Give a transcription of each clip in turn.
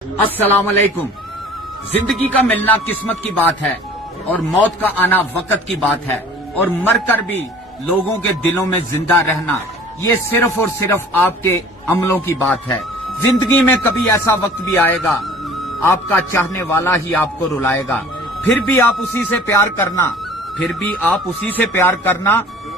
अस्सलाम वालेकुम। जिंदगी का मिलना किस्मत की बात है और मौत का आना वक्त की बात है, और मरकर भी लोगों के दिलों में जिंदा रहना ये सिर्फ और सिर्फ आपके अमलों की बात है। जिंदगी में कभी ऐसा वक्त भी आएगा आपका चाहने वाला ही आपको रुलाएगा, फिर भी आप उसी से प्यार करना,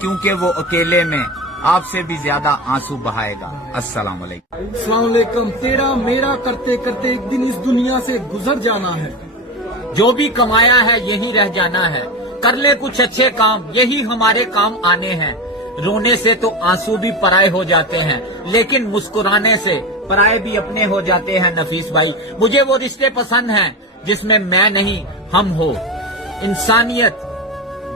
क्योंकि वो अकेले में आपसे भी ज्यादा आंसू बहाएगा। अस्सलाम वालेकुम। अस्सलाम वालेकुम। तेरा मेरा करते करते एक दिन इस दुनिया से गुजर जाना है। जो भी कमाया है यही रह जाना है, कर ले कुछ अच्छे काम यही हमारे काम आने हैं। रोने से तो आंसू भी पराए हो जाते हैं, लेकिन मुस्कुराने से पराए भी अपने हो जाते हैं। नफीस भाई, मुझे वो रिश्ते पसंद हैं जिसमें मैं नहीं हम हो। इंसानियत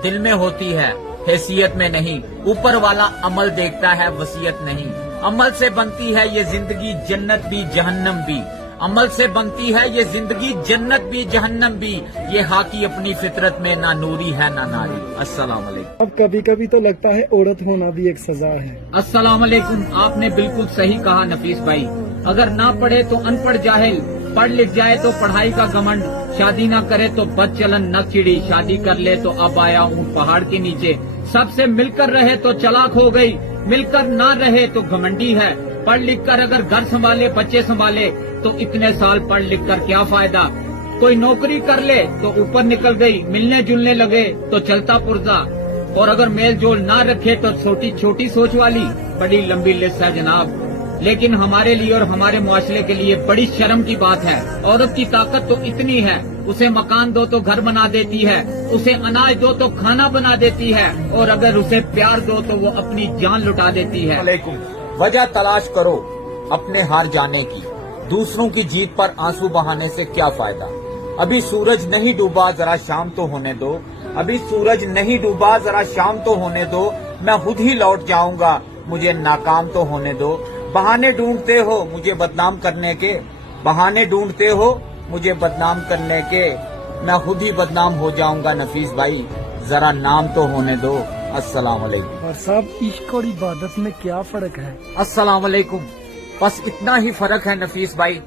दिल में होती है, हैसियत में नहीं। ऊपर वाला अमल देखता है, वसीयत नहीं। अमल से बनती है ये जिंदगी जन्नत भी जहन्नम भी। अमल से बनती है ये जिंदगी जन्नत भी जहन्नम भी। ये हाकी अपनी फितरत में ना नूरी है ना नारी। अस्सलाम वालेकुम। अब कभी कभी तो लगता है औरत होना भी एक सजा है। अस्सलाम वालेकुम। आपने बिल्कुल सही कहा नफीस भाई। अगर ना पढ़े तो अनपढ़ जाहिल, पढ़ लिख जाए तो पढ़ाई का घमंड, शादी ना करे तो बदचलन न चिड़ी, शादी कर ले तो अब आया हूँ पहाड़ के नीचे। सबसे मिलकर रहे तो चालाक हो गई, मिलकर ना रहे तो घमंडी है। पढ़ लिख कर अगर घर संभाले बच्चे संभाले तो इतने साल पढ़ लिख कर क्या फायदा। कोई नौकरी कर ले तो ऊपर निकल गई, मिलने जुलने लगे तो चलता पुर्जा, और अगर मेल जोल ना रखे तो छोटी छोटी सोच वाली। बड़ी लंबी लिस्ट है जनाब, लेकिन हमारे लिए और हमारे मुआशरे के लिए बड़ी शर्म की बात है। औरत की ताकत तो इतनी है, उसे मकान दो तो घर बना देती है, उसे अनाज दो तो खाना बना देती है, और अगर उसे प्यार दो तो वो अपनी जान लुटा देती है। वजह तलाश करो अपने हार जाने की, दूसरों की जीत पर आंसू बहाने से क्या फायदा। अभी सूरज नहीं डूबा, जरा शाम तो होने दो। अभी सूरज नहीं डूबा, जरा शाम तो होने दो। मैं खुद ही लौट जाऊंगा, मुझे नाकाम तो होने दो। बहाने ढूंढते हो मुझे बदनाम करने के, बहाने ढूंढते हो मुझे बदनाम करने के। मैं खुद ही बदनाम हो जाऊंगा नफीस भाई, जरा नाम तो होने दो। अस्सलाम वालेकुम। और सब इश्क और इबादत में क्या फर्क है? अस्सलाम वालेकुम। बस इतना ही फर्क है नफीस भाई,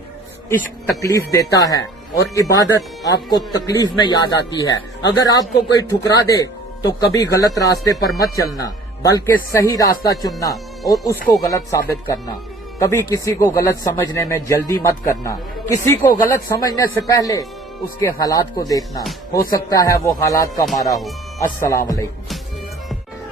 इश्क तकलीफ देता है और इबादत आपको तकलीफ में याद आती है। अगर आपको कोई ठुकरा दे तो कभी गलत रास्ते पर मत चलना, बल्कि सही रास्ता चुनना और उसको गलत साबित करना। कभी किसी को गलत समझने में जल्दी मत करना, किसी को गलत समझने से पहले उसके हालात को देखना, हो सकता है वो हालात का मारा हो। अस्सलाम वालेकुम।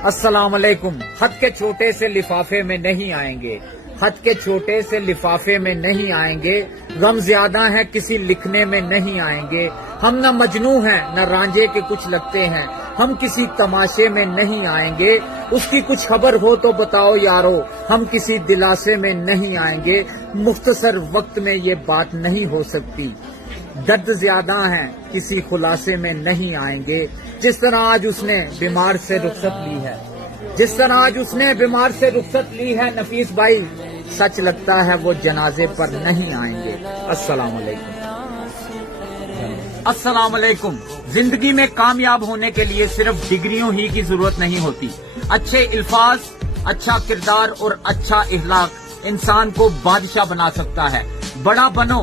अस्सलाम वालेकुम। खत के छोटे से लिफाफे में नहीं आएंगे, खत के छोटे से लिफाफे में नहीं आएंगे। गम ज्यादा है किसी लिखने में नहीं आएंगे। हम न मजनू हैं न रांझे के कुछ लगते हैं, हम किसी तमाशे में नहीं आएंगे। उसकी कुछ खबर हो तो बताओ यारो, हम किसी दिलासे में नहीं आएंगे। मुख्तसर वक्त में ये बात नहीं हो सकती, दर्द ज्यादा है किसी खुलासे में नहीं आएंगे। जिस तरह आज उसने बीमार से रुखसत ली है, जिस तरह आज उसने बीमार से रुखसत ली है नफीस भाई, सच लगता है वो जनाजे पर नहीं आएंगे। अस्सलाम वालेकुम। अस्सलाम वालेकुम। जिंदगी में कामयाब होने के लिए सिर्फ डिग्रियों ही की जरूरत नहीं होती। अच्छे अल्फाज, अच्छा किरदार और अच्छा इखलाक इंसान को बादशाह बना सकता है। बड़ा बनो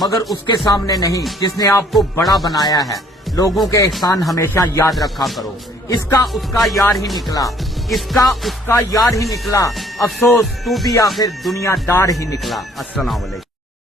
मगर उसके सामने नहीं जिसने आपको बड़ा बनाया है। लोगों के एहसान हमेशा याद रखा करो। इसका उसका यार ही निकला, इसका उसका यार ही निकला। अफसोस तू भी आखिर दुनियादार ही निकला। अस्सलाम वालेकुम।